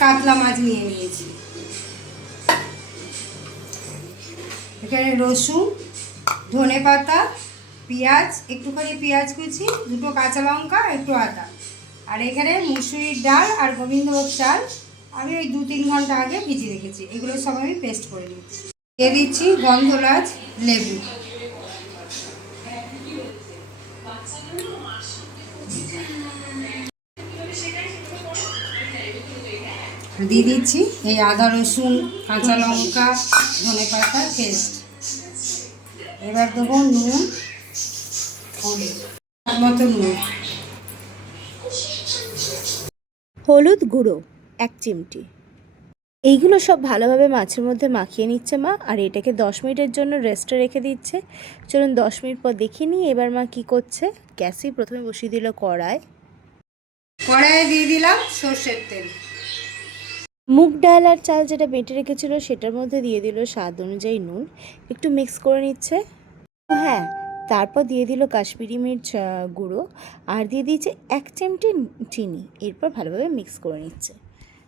কাতলা মাছ নিয়ে নিয়েছি। এখানে রসুন, ধনেপাতা, পেঁয়াজ, একটুখানি পেঁয়াজ কুচি, দুটো কাঁচা লঙ্কা, একটু আদা, আর এখানে মুসুরির ডাল আর গোবিন্দভোগ চাল আমি ওই 2-3 ঘন্টা আগে ভিজিয়ে রেখেছি। এগুলো সব আমি পেস্ট করে দিচ্ছি। দিয়ে দিচ্ছি গন্ধরাজ লেবু, দিয়ে দিচ্ছি এই আদা রসুন কাঁচা লঙ্কা ধনেপাতা পেস্ট। এবার দেবো নুন, মতো নুন, হলুদ গুঁড়ো 1 চিমটি। এইগুলো সব ভালোভাবে মাছের মধ্যে মাখিয়ে নিচ্ছে মা, আর এটাকে 10 মিনিটের জন্য রেস্টে রেখে দিচ্ছে। চলুন 10 মিনিট পর দেখিয়ে নিই এবার মা কী করছে। গ্যাসে প্রথমে বসিয়ে দিল কড়াইয়ে দিয়ে দিলাম সর্ষের তেল। মুগ ডাল আর চাল যেটা বেটে রেখেছিল সেটার মধ্যে দিয়ে দিল স্বাদ অনুযায়ী নুন, একটু মিক্স করে নিচ্ছে। হ্যাঁ, তারপর দিয়ে দিল কাশ্মীরি মির্চ গুঁড়ো আর দিয়ে দিয়েছে 1 চিমটি চিনি। এরপর ভালোভাবে মিক্স করে নিচ্ছে,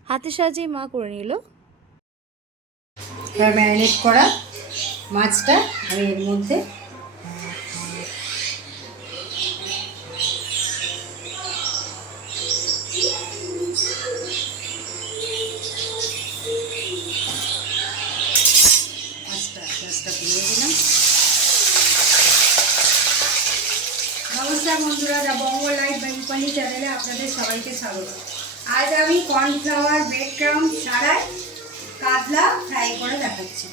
হাতের সাহায্যেই মা করে নিল। ম্যারিনেট করা মাছটা আমি এর মধ্যে দিয়ে দিলাম। নমস্কার বন্ধুরা, দ্য বঙ্গ লাইফ বাই রূপালী চ্যানেলে আপনাদের সবাইকে স্বাগত। আজ আমি কর্নফ্লাওয়ার ব্রেড ক্রাম্ব ছাড়াই কাতলা ফ্রাই করে দেখাচ্ছি।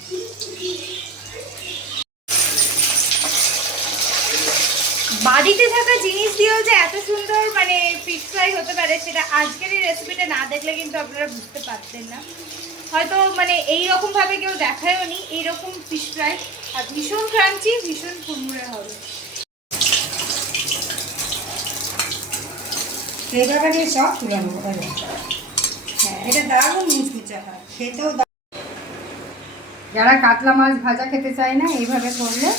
বাড়িতে থাকা জিনিস দিয়েও যে এত সুন্দর মানে ফিশ ফ্রাই হতে পারে সেটা আজকের এই রেসিপিটা না দেখলে কিন্তু আপনারা বুঝতে পারতেন না। হয়তো মানে এইরকমভাবে কেউ দেখায়ও নি এইরকম ফিশ ফ্রাই, আর ভীষণ ক্রাঞ্চি, ভীষণ কুড়মুড়ে হবে। এইভাবে দিয়ে সব তুলে নেবো। হ্যাঁ, এটা দারুণ মুচমুচে হয়, খেতেও। যারা কাতলা মাছ ভাজা খেতে চায় না এইভাবে করলে।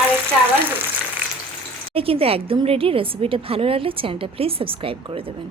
আরেকটা আবার কিন্তু একদম রেডি। রেসিপিটা ভালো লাগলে চ্যানেলটা প্লিজ সাবস্ক্রাইব করে দেবেন।